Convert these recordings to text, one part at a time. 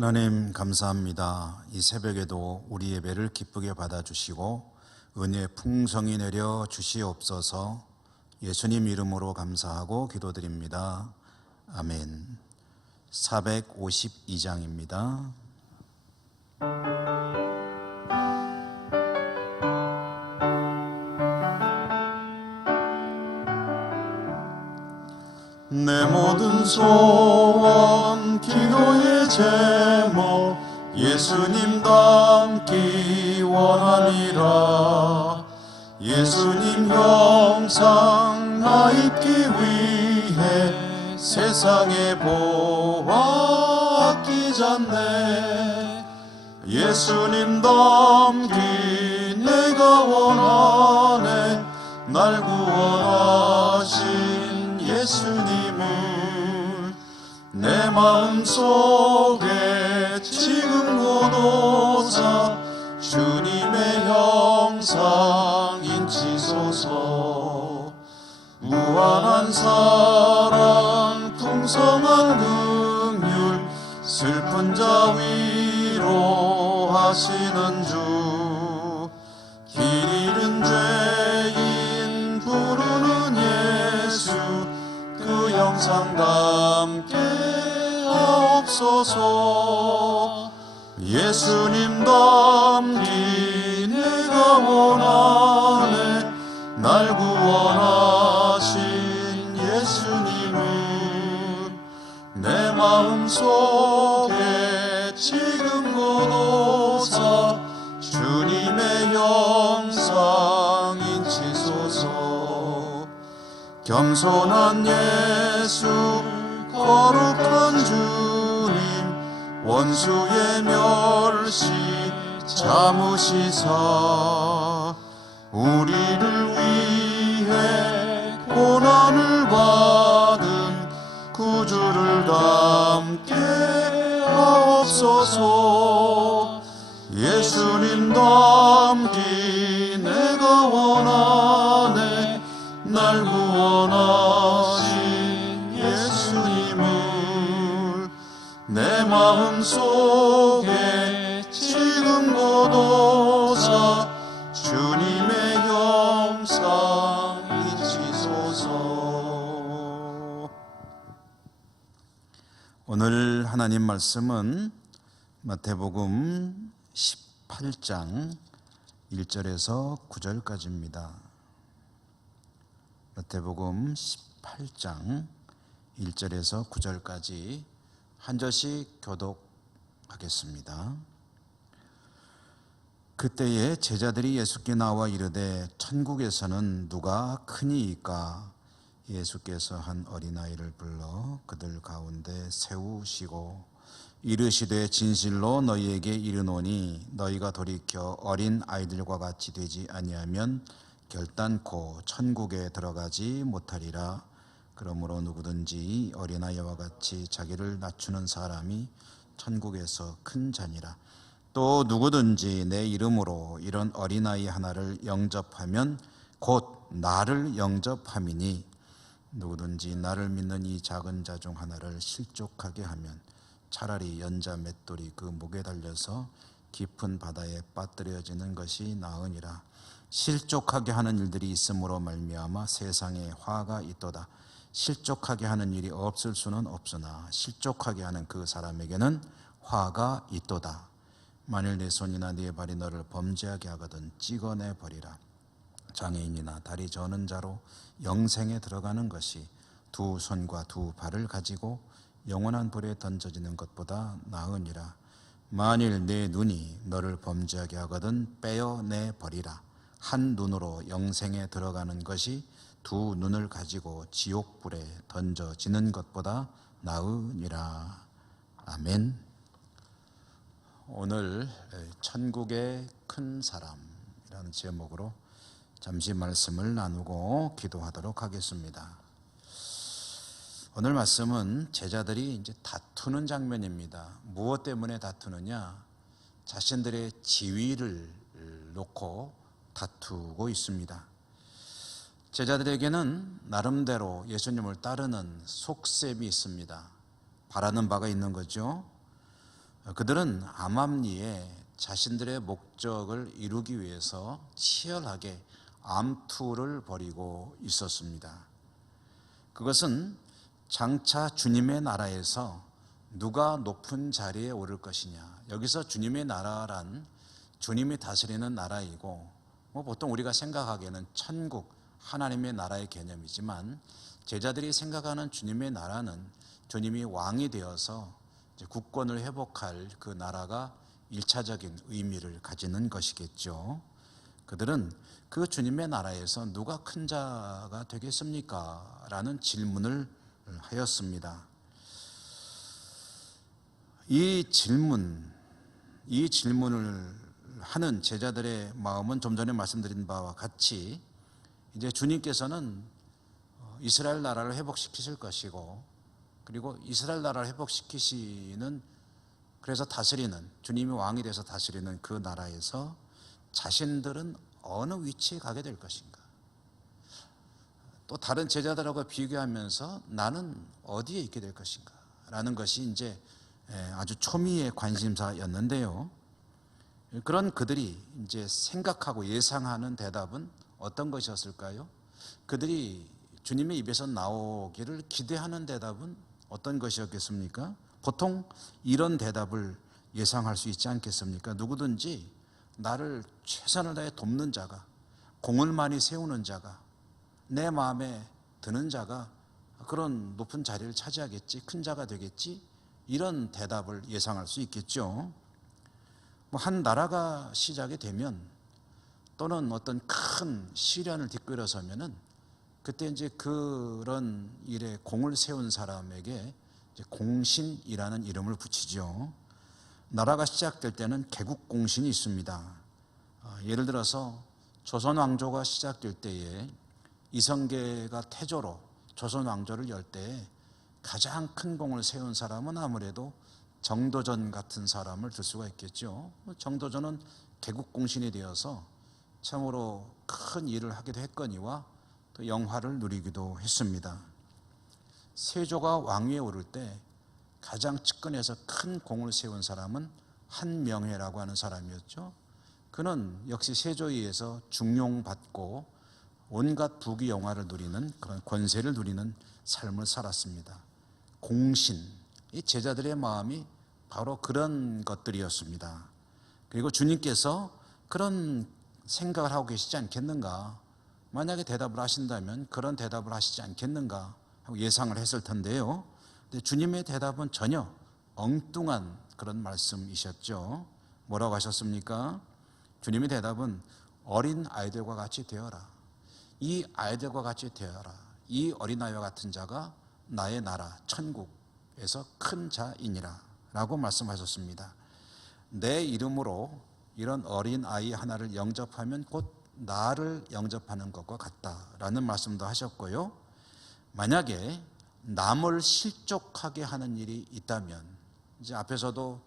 하나님 감사합니다. 이 새벽에도 우리 예배를 기쁘게 받아주시고 은혜의 풍성이 내려 주시옵소서. 예수님 이름으로 감사하고 기도드립니다. 아멘. 452장입니다. 내 모든 소원 기도의 제목 예수님 닮기 원함이라. 예수님 형상 나 입기 위해 세상에 보아 아끼잖네. 예수님 닮기 내가 원하네. 날 구원하신 예수님을 내 마음속에 지금 고도사 주님의 형상 인치소서. 무한한 사랑 풍성한 긍휼 슬픈 자 위로하시는 주. 길 잃은 죄인 부르는 예수 그 형상 닮게 하옵소서. 예수님 닮기 내가 원하네. 날 구원하신 예수님을 내 마음속에 지금 고도사 주님의 형상 인치소서. 겸손한 예수 거룩한 주님 원수의 멸시 참으시사 우리를 위해 고난을 받은 구주를 닮게 하옵소서. 예수님 닮기 내가 원하네. 날 구원하신 예수님을 내 마음속에 지금 고도사 주님의 형상 인치소서. 오늘 하나님 말씀은 마태복음 18장 1절에서 9절까지입니다. 마태복음 18장 1절에서 9절까지 한 절씩 교독하겠습니다. 그때에 제자들이 예수께 나와 이르되 천국에서는 누가 크니이까? 예수께서 한 어린아이를 불러 그들 가운데 세우시고 이르시되 진실로 너희에게 이르노니 너희가 돌이켜 어린 아이들과 같이 되지 아니하면 결단코 천국에 들어가지 못하리라. 그러므로 누구든지 어린아이와 같이 자기를 낮추는 사람이 천국에서 큰 자니라. 또 누구든지 내 이름으로 이런 어린아이 하나를 영접하면 곧 나를 영접함이니 누구든지 나를 믿는 이 작은 자 중 하나를 실족하게 하면 차라리 연자 맷돌이 그 목에 달려서 깊은 바다에 빠뜨려지는 것이 나으니라. 실족하게 하는 일들이 있음으로 말미암아 세상에 화가 있도다. 실족하게 하는 일이 없을 수는 없으나 실족하게 하는 그 사람에게는 화가 있도다. 만일 내 손이나 네 발이 너를 범죄하게 하거든 찍어내 버리라. 장애인이나 다리 저는 자로 영생에 들어가는 것이 두 손과 두 발을 가지고 영원한 불에 던져지는 것보다 나으니라. 만일 내 눈이 너를 범죄하게 하거든 빼어내 버리라. 한 눈으로 영생에 들어가는 것이 두 눈을 가지고 지옥불에 던져지는 것보다 나으니라. 아멘. 오늘 천국의 큰 사람이라는 제목으로 잠시 말씀을 나누고 기도하도록 하겠습니다. 오늘 말씀은 제자들이 이제 다투는 장면입니다. 무엇 때문에 다투느냐? 자신들의 지위를 놓고 다투고 있습니다. 제자들에게는 나름대로 예수님을 따르는 속셈이 있습니다. 바라는 바가 있는 거죠. 그들은 암암리에 자신들의 목적을 이루기 위해서 치열하게 암투를 벌이고 있었습니다. 그것은 장차 주님의 나라에서 누가 높은 자리에 오를 것이냐. 여기서 주님의 나라란 주님이 다스리는 나라이고, 보통 우리가 생각하기에는 천국, 하나님의 나라의 개념이지만, 제자들이 생각하는 주님의 나라는 주님이 왕이 되어서 이제 국권을 회복할 그 나라가 1차적인 의미를 가지는 것이겠죠. 그들은 그 주님의 나라에서 누가 큰 자가 되겠습니까? 라는 질문을 하였습니다. 이 질문을 하는 제자들의 마음은 좀 전에 말씀드린 바와 같이 이제 주님께서는 이스라엘 나라를 회복시키실 것이고, 그리고 이스라엘 나라를 회복시키시는, 그래서 다스리는, 주님이 왕이 돼서 다스리는 그 나라에서 자신들은 어느 위치에 가게 될 것인가, 또 다른 제자들하고 비교하면서 나는 어디에 있게 될 것인가 라는 것이 이제 아주 초미의 관심사였는데요. 그런 그들이 이제 생각하고 예상하는 대답은 어떤 것이었을까요? 그들이 주님의 입에서 나오기를 기대하는 대답은 어떤 것이었겠습니까? 보통 이런 대답을 예상할 수 있지 않겠습니까? 누구든지 나를 최선을 다해 돕는 자가, 공을 많이 세우는 자가, 내 마음에 드는 자가 그런 높은 자리를 차지하겠지, 큰 자가 되겠지, 이런 대답을 예상할 수 있겠죠. 한 나라가 시작이 되면, 또는 어떤 큰 시련을 뒷끓여서면은 그때 이제 그런 일에 공을 세운 사람에게 이제 공신이라는 이름을 붙이죠. 나라가 시작될 때는 개국공신이 있습니다. 예를 들어서 조선 왕조가 시작될 때에 이성계가 태조로 조선 왕조를 열 때 가장 큰 공을 세운 사람은 아무래도 정도전 같은 사람을 들 수가 있겠죠. 정도전은 개국공신이 되어서 참으로 큰 일을 하기도 했거니와 또 영화를 누리기도 했습니다. 세조가 왕위에 오를 때 가장 측근에서 큰 공을 세운 사람은 한명회라고 하는 사람이었죠. 그는 역시 세조에 의해서 중용받고 온갖 부귀 영화를 누리는 그런 권세를 누리는 삶을 살았습니다. 공신, 이 제자들의 마음이 바로 그런 것들이었습니다. 그리고 주님께서 그런 생각을 하고 계시지 않겠는가, 만약에 대답을 하신다면 그런 대답을 하시지 않겠는가 하고 예상을 했을 텐데요. 근데 주님의 대답은 전혀 엉뚱한 그런 말씀이셨죠. 뭐라고 하셨습니까? 주님의 대답은 어린 아이들과 같이 되어라. 이 아이들과 같이 되어라. 이 어린아이와 같은 자가 나의 나라 천국에서 큰 자이니라 라고 말씀하셨습니다. 내 이름으로 이런 어린아이 하나를 영접하면 곧 나를 영접하는 것과 같다라는 말씀도 하셨고요. 만약에 남을 실족하게 하는 일이 있다면, 이제 앞에서도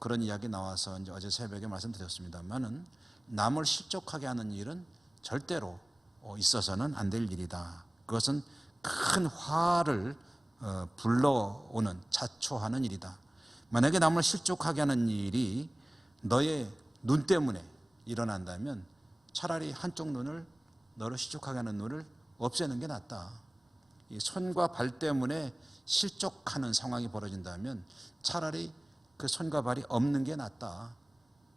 그런 이야기 나와서 이제 어제 새벽에 말씀드렸습니다만은, 남을 실족하게 하는 일은 절대로 있어서는 안 될 일이다. 그것은 큰 화를 불러오는, 자초하는 일이다. 만약에 남을 실족하게 하는 일이 너의 눈 때문에 일어난다면 차라리 한쪽 눈을, 너를 실족하게 하는 눈을 없애는 게 낫다. 이 손과 발 때문에 실족하는 상황이 벌어진다면 차라리 그 손과 발이 없는 게 낫다.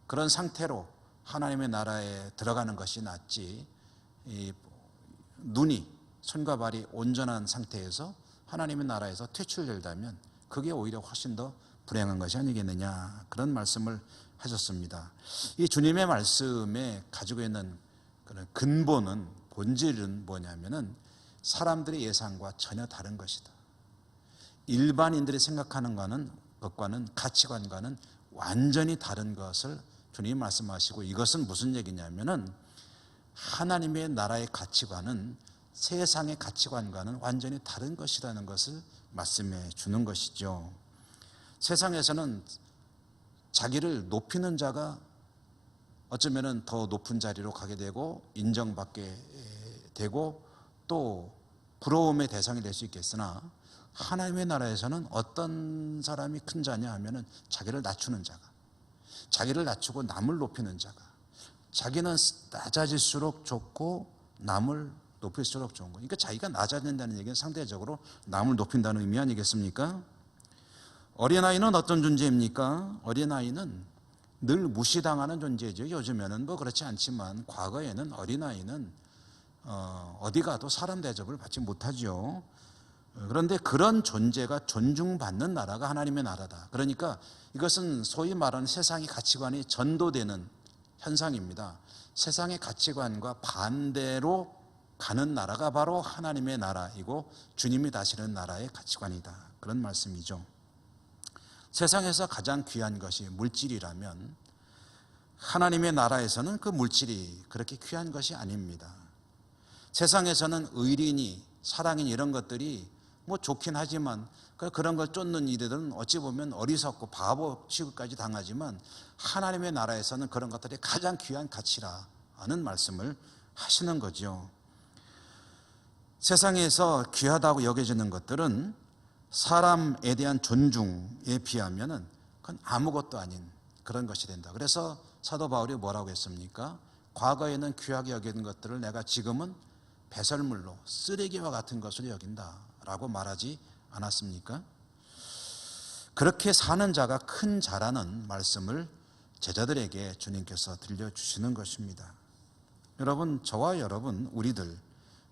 그런 상태로 하나님의 나라에 들어가는 것이 낫지, 이 눈이, 손과 발이 온전한 상태에서 하나님의 나라에서 퇴출된다면 그게 오히려 훨씬 더 불행한 것이 아니겠느냐, 그런 말씀을 하셨습니다. 이 주님의 말씀에 가지고 있는 그런 근본은, 본질은 뭐냐면은 사람들의 예상과 전혀 다른 것이다. 일반인들이 생각하는 것과는, 가치관과는 완전히 다른 것을 주님이 말씀하시고, 이것은 무슨 얘기냐면은 하나님의 나라의 가치관은 세상의 가치관과는 완전히 다른 것이라는 것을 말씀해 주는 것이죠. 세상에서는 자기를 높이는 자가 어쩌면 더 높은 자리로 가게 되고 인정받게 되고, 또 부러움의 대상이 될 수 있겠으나 하나님의 나라에서는 어떤 사람이 큰 자냐 하면은 자기를 낮추는 자가, 자기를 낮추고 남을 높이는 자가, 자기는 낮아질수록 좋고 남을 높일수록 좋은 거. 그러니까 자기가 낮아진다는 얘기는 상대적으로 남을 높인다는 의미 아니겠습니까? 어린아이는 어떤 존재입니까? 어린아이는 늘 무시당하는 존재죠. 요즘에는 뭐 그렇지 않지만 과거에는 어린아이는 어디 가도 사람 대접을 받지 못하죠. 그런데 그런 존재가 존중받는 나라가 하나님의 나라다. 그러니까 이것은 소위 말하는 세상의 가치관이 전도되는 현상입니다. 세상의 가치관과 반대로 가는 나라가 바로 하나님의 나라이고 주님이 다스리는 나라의 가치관이다. 그런 말씀이죠. 세상에서 가장 귀한 것이 물질이라면 하나님의 나라에서는 그 물질이 그렇게 귀한 것이 아닙니다. 세상에서는 의리니 사랑이니 이런 것들이 뭐 좋긴 하지만 그런 걸 쫓는 이들은 어찌 보면 어리석고 바보 취급까지 당하지만 하나님의 나라에서는 그런 것들이 가장 귀한 가치라는 말씀을 하시는 거죠. 세상에서 귀하다고 여겨지는 것들은 사람에 대한 존중에 비하면은 그건 아무것도 아닌 그런 것이 된다. 그래서 사도 바울이 뭐라고 했습니까? 과거에는 귀하게 여기는 것들을 내가 지금은 배설물로 쓰레기와 같은 것으로 여긴다라고 말하지 않았습니까? 그렇게 사는 자가 큰 자라는 말씀을 제자들에게 주님께서 들려주시는 것입니다. 여러분, 저와 여러분, 우리들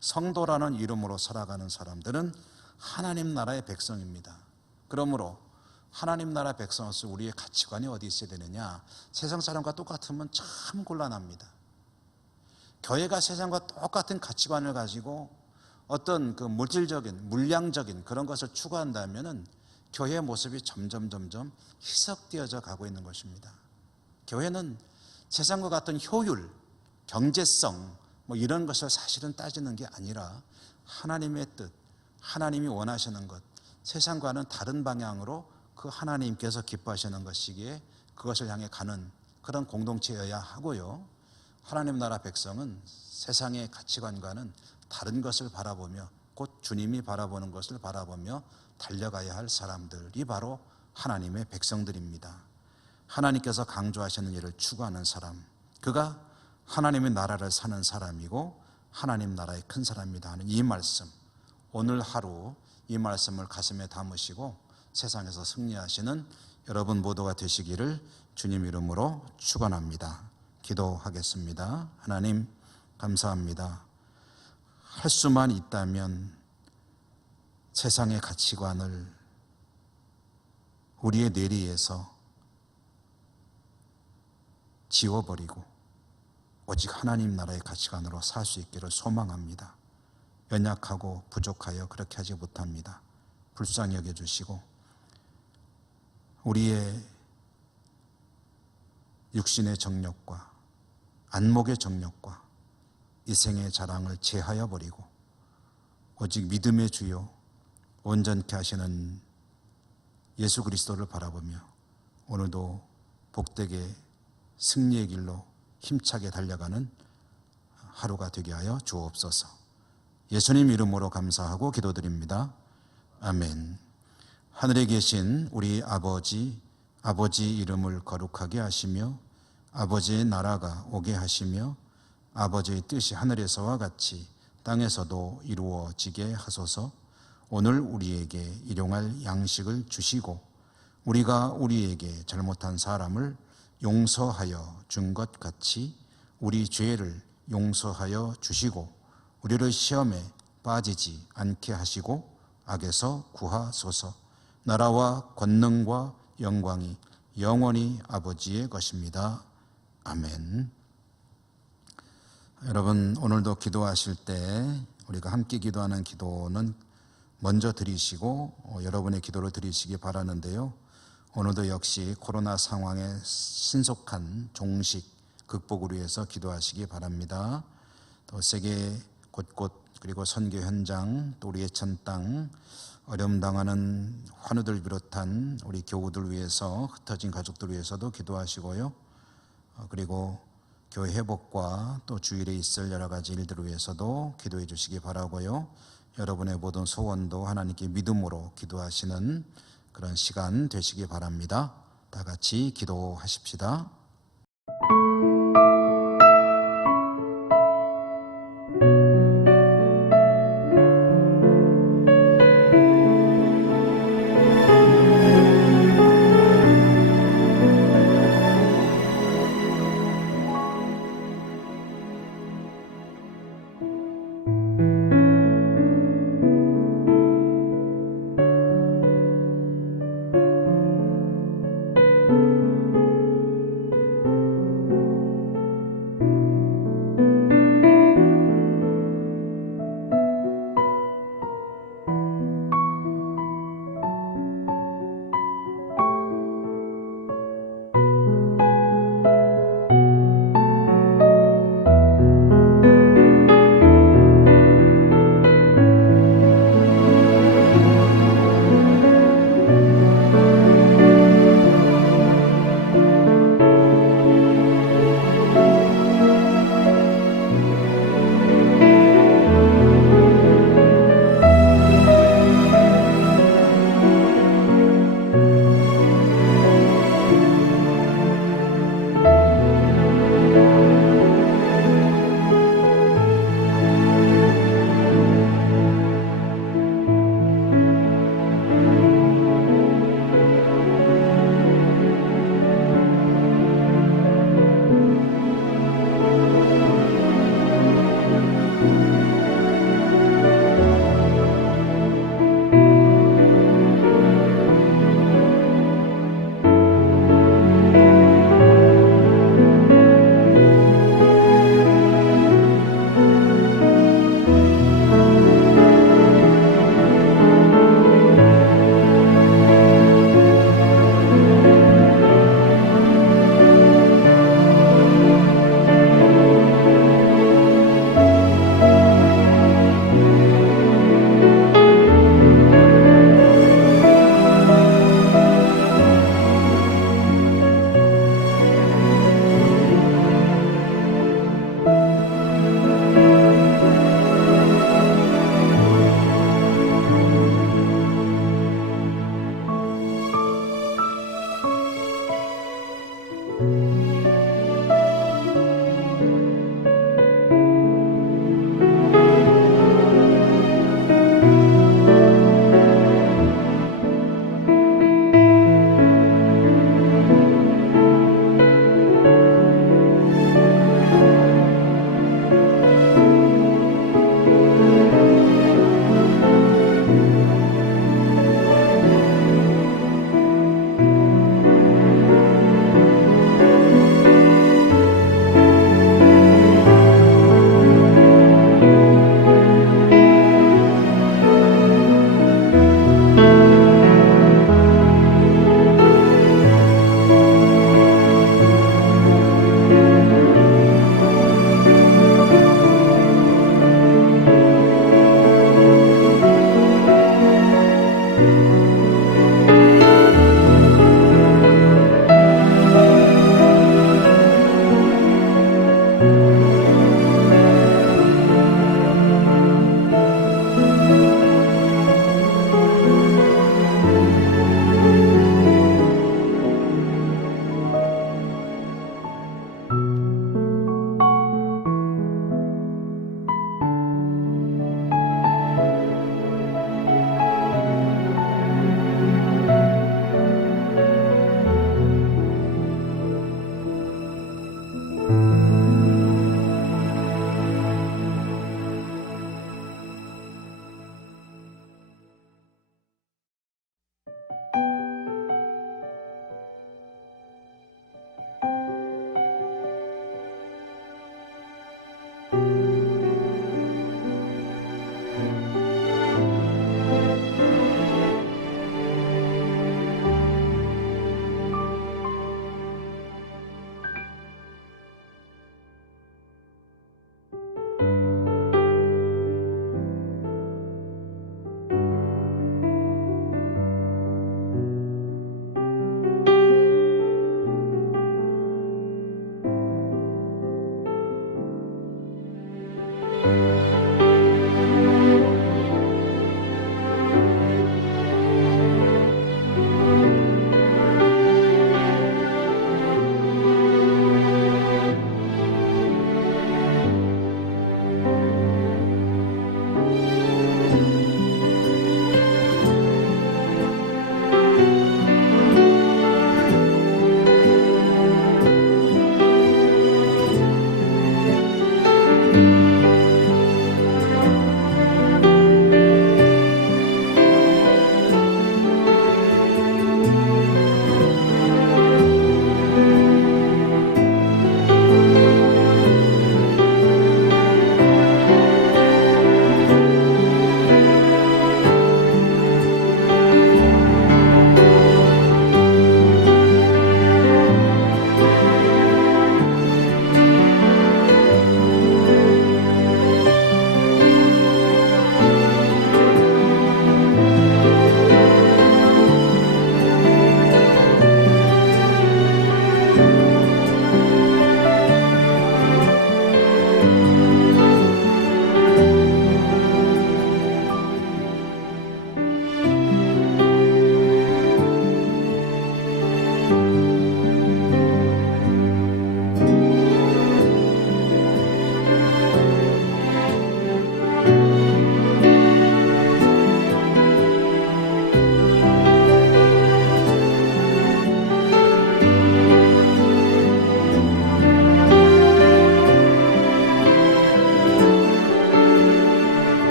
성도라는 이름으로 살아가는 사람들은 하나님 나라의 백성입니다. 그러므로 하나님 나라 백성으로서 우리의 가치관이 어디 있어야 되느냐? 세상 사람과 똑같으면 참 곤란합니다. 교회가 세상과 똑같은 가치관을 가지고 어떤 그 물질적인, 물량적인 그런 것을 추구한다면은 교회의 모습이 점점 희석되어져 가고 있는 것입니다. 교회는 세상과 같은 효율, 경제성 뭐 이런 것을 사실은 따지는 게 아니라 하나님의 뜻, 하나님이 원하시는 것, 세상과는 다른 방향으로 그 하나님께서 기뻐하시는 것이기에 그것을 향해 가는 그런 공동체여야 하고요. 하나님 나라 백성은 세상의 가치관과는 다른 것을 바라보며 곧 주님이 바라보는 것을 바라보며 달려가야 할 사람들이 바로 하나님의 백성들입니다. 하나님께서 강조하시는 일을 추구하는 사람, 그가 하나님의 나라를 사는 사람이고 하나님 나라의 큰 사람이다 하는 이 말씀, 오늘 하루 이 말씀을 가슴에 담으시고 세상에서 승리하시는 여러분 모두가 되시기를 주님 이름으로 축원합니다. 기도하겠습니다. 하나님 감사합니다. 할 수만 있다면 세상의 가치관을 우리의 뇌리에서 지워버리고 오직 하나님 나라의 가치관으로 살 수 있기를 소망합니다. 연약하고 부족하여 그렇게 하지 못합니다. 불쌍히 여겨주시고 우리의 육신의 정욕과 안목의 정욕과 이생의 자랑을 제하여 버리고 오직 믿음의 주요 온전케 하시는 예수 그리스도를 바라보며 오늘도 복되게 승리의 길로 힘차게 달려가는 하루가 되게 하여 주옵소서. 예수님 이름으로 감사하고 기도드립니다. 아멘. 하늘에 계신 우리 아버지 이름을 거룩하게 하시며 아버지의 나라가 오게 하시며 아버지의 뜻이 하늘에서와 같이 땅에서도 이루어지게 하소서. 오늘 우리에게 일용할 양식을 주시고 우리가 우리에게 잘못한 사람을 용서하여 준 것 같이 우리 죄를 용서하여 주시고 우리를 시험에 빠지지 않게 하시고 악에서 구하소서. 나라와 권능과 영광이 영원히 아버지의 것입니다. 아멘. 여러분, 오늘도 기도하실 때 우리가 함께 기도하는 기도는 먼저 드리시고 여러분의 기도를 드리시기 바라는데요. 오늘도 역시 코로나 상황의 신속한 종식 극복을 위해서 기도하시기 바랍니다. 또 세계 곳곳 그리고 선교 현장 또 우리의 전 땅 어려움 당하는 환우들 비롯한 우리 교우들 위해서 흩어진 가족들 위해서도 기도하시고요. 그리고 교회 회복과 또 주일에 있을 여러 가지 일들을 위해서도 기도해 주시기 바라고요. 여러분의 모든 소원도 하나님께 믿음으로 기도하시는 그런 시간 되시기 바랍니다. 다 같이 기도하십시다.